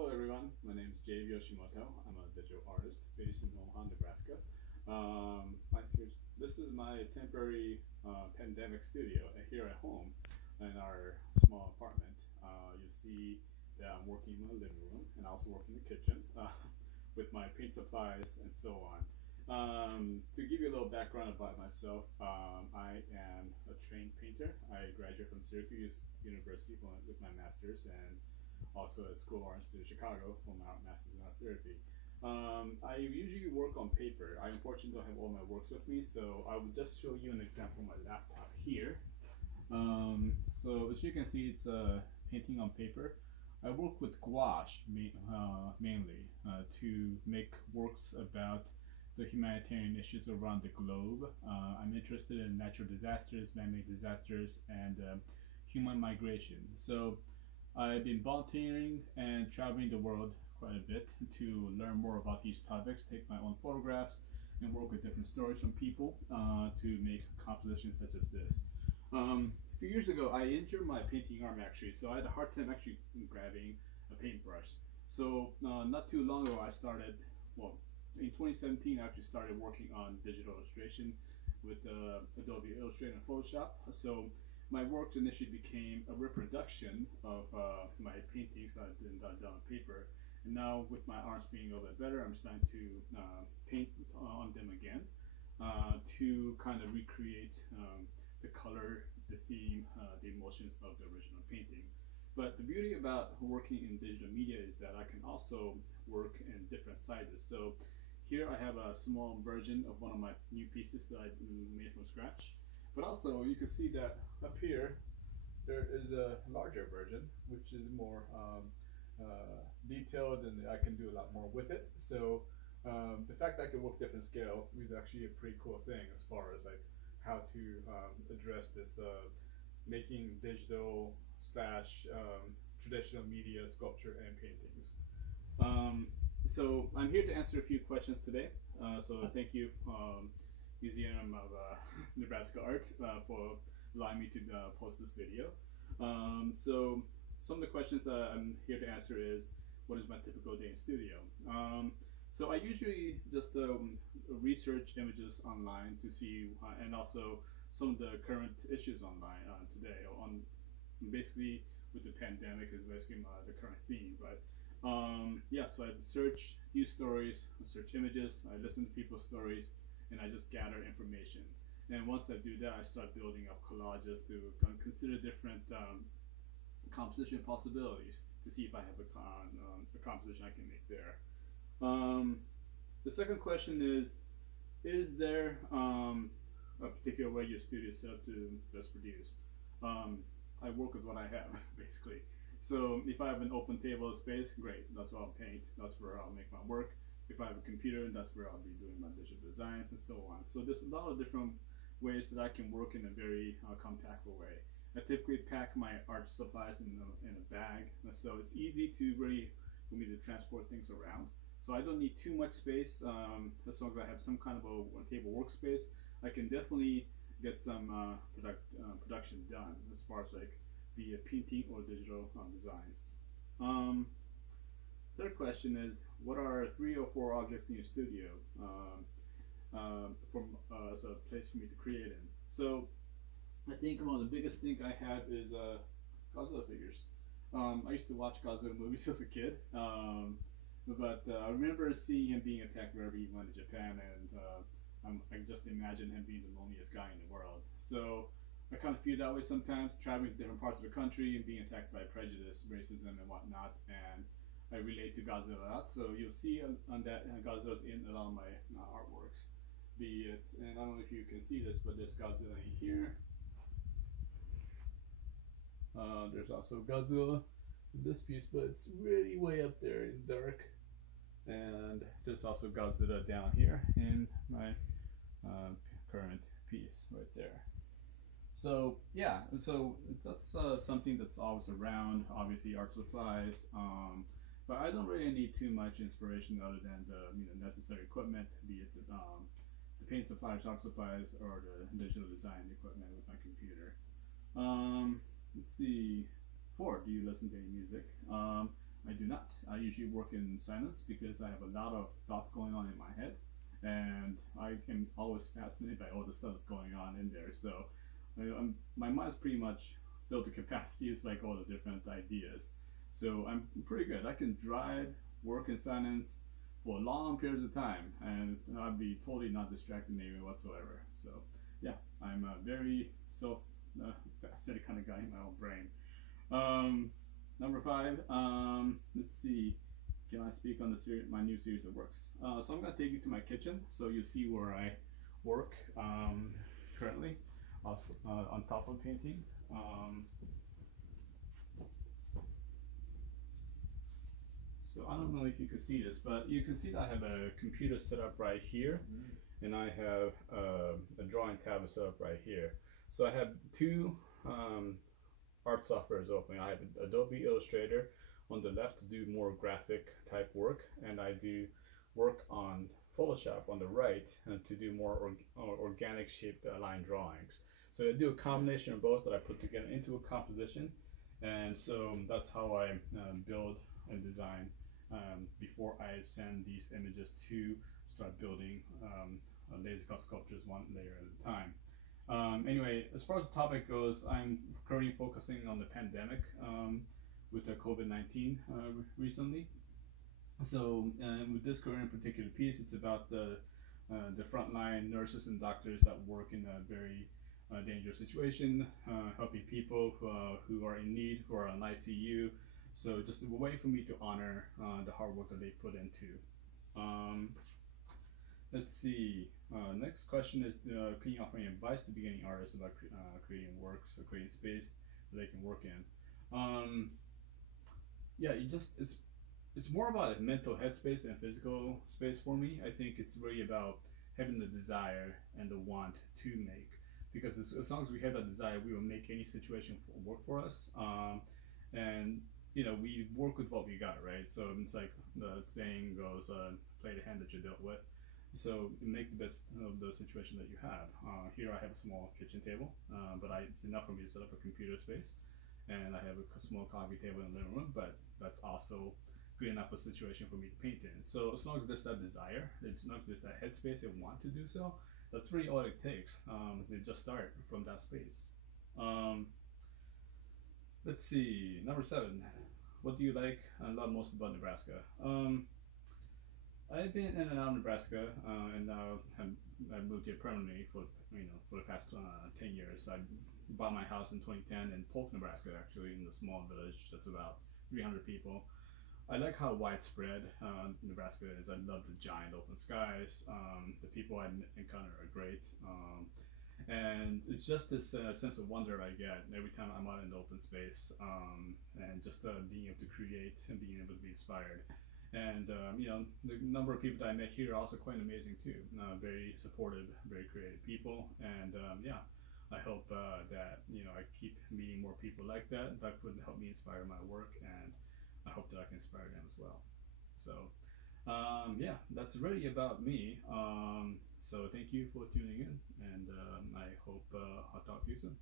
Hello everyone, my name is Jave Yoshimoto. I'm a digital artist based in Omaha, Nebraska. This is my temporary pandemic studio here at home in our small apartment. You see that I'm working in my living room and also work in the kitchen with my paint supplies and so on. To give you a little background about myself, I am a trained painter. I graduated from Syracuse University with my master's and also at School of Art Institute of Chicago for my master's in art therapy. I usually work on paper. I unfortunately don't have all my works with me, so I will just show you an example on my laptop here. So as you can see, it's painting on paper. I work with gouache mainly to make works about the humanitarian issues around the globe. I'm interested in natural disasters, man-made disasters, and human migration. So I've been volunteering and traveling the world quite a bit to learn more about these topics, take my own photographs, and work with different stories from people to make compositions such as this. A few years ago, I injured my painting arm actually, so I had a hard time actually grabbing a paintbrush. So not too long ago, I started, well, in 2017, I actually started working on digital illustration with Adobe Illustrator and Photoshop. So my works initially became a reproduction of my paintings that I've done on paper. And now with my arms being a little bit better, I'm starting to paint on them again to kind of recreate the color, the theme, the emotions of the original painting. But the beauty about working in digital media is that I can also work in different sizes. So here I have a small version of one of my new pieces that I made from scratch. But also you can see that up here there is a larger version which is more detailed, and I can do a lot more with it. So the fact that I can work different scale is actually a pretty cool thing as far as like how to address this making digital slash traditional media sculpture and paintings. So I'm here to answer a few questions today. So thank you, Museum of Nebraska Art, for allowing me to post this video. So some of the questions that I'm here to answer is, what is my typical day in studio? So I usually just research images online to see, and also some of the current issues online today. On basically with the pandemic is basically the current theme. But yeah, so I search news stories, I search images, I listen to people's stories, and I just gather information. And once I do that, I start building up collages to consider different composition possibilities to see if I have a composition I can make there. The second question is there a particular way your studio is set up to best produce? I work with what I have, basically. So if I have an open table of space, great, that's where I'll paint, that's where I'll make my work. If I have a computer, that's where I'll be doing my digital designs and so on. So there's a lot of different ways that I can work in a very compactful way. I typically pack my art supplies in a bag, so it's easy to really for me to transport things around. So I don't need too much space. As long as I have some kind of a table workspace, I can definitely get some production done as far as like be it painting or digital designs. Third question is, what are 3 or 4 objects in your studio as a place for me to create in? So I think one of the biggest thing I have is Godzilla figures. I used to watch Godzilla movies as a kid, but I remember seeing him being attacked wherever he went in Japan, and I just imagine him being the loneliest guy in the world. So I kind of feel that way sometimes, traveling to different parts of the country and being attacked by prejudice, racism, and whatnot, and I relate to Godzilla a lot. So you'll see on that Godzilla's in a lot of my artworks. Be it, and I don't know if you can see this, but there's Godzilla in here. There's also Godzilla in this piece, but it's really way up there in dark. And there's also Godzilla down here in my current piece right there. So yeah, so that's something that's always around. Obviously, art supplies, but I don't really need too much inspiration other than the necessary equipment, be it the paint supplies, art supplies, or the digital design equipment with my computer. Let's see. 4, do you listen to any music? I do not. I usually work in silence because I have a lot of thoughts going on in my head, and I am always fascinated by all the stuff that's going on in there. So my mind's pretty much filled to capacity. It's like all the different ideas. So I'm pretty good. I can drive, work in silence for long periods of time, and I'd be totally not distracted in any way whatsoever. So yeah, I'm a very fascinated kind of guy in my own brain. Number 5, let's see. Can I speak on my new series of works? So I'm going to take you to my kitchen, so you see where I work currently, also, on top of painting. So I don't know if you can see this, but you can see that I have a computer set up right here, and I have a drawing tab set up right here. So I have 2 art softwares open. I have Adobe Illustrator on the left to do more graphic type work, and I do work on Photoshop on the right to do more organic shaped line drawings. So I do a combination of both that I put together into a composition, and so that's how I build and design before I send these images to start building laser cut sculptures one layer at a time. Anyway, as far as the topic goes, I'm currently focusing on the pandemic with the COVID-19 recently. So with this current particular piece, it's about the frontline nurses and doctors that work in a very dangerous situation, helping people who are in need, who are on ICU. So just a way for me to honor the hard work that they put into. Let's see. Next question is, can you offer any advice to beginning artists about creating works or creating space that they can work in? Yeah, it's more about a mental headspace than physical space for me. I think it's really about having the desire and the want to make. Because as long as we have that desire, we will make any situation work for us. And you know, we work with what we got, right? So it's like the saying goes, play the hand that you're dealt with. So make the best of the situation that you have. Here I have a small kitchen table, but it's enough for me to set up a computer space. And I have a small coffee table in the living room, but that's also good enough a situation for me to paint in. So as long as there's that desire, as long as there's that headspace and want to do so, that's really all it takes. They just start from that space. Let's see, number 7. What do you like and love most about Nebraska? I've been in and out of Nebraska, and now I've moved here permanently for the past 10 years. I bought my house in 2010 in Polk, Nebraska, actually, in a small village that's about 300 people. I like how widespread Nebraska is. I love the giant open skies. The people I encounter are great. And it's just this sense of wonder I get every time I'm out in the open space, and just being able to create and being able to be inspired. And you know, the number of people that I met here are also quite amazing too. Very supportive, very creative people, and yeah, I hope that I keep meeting more people like that. That would help me inspire my work, and I hope that I can inspire them as well. So yeah, that's really about me. So thank you for tuning in, and I hope I'll talk to you soon.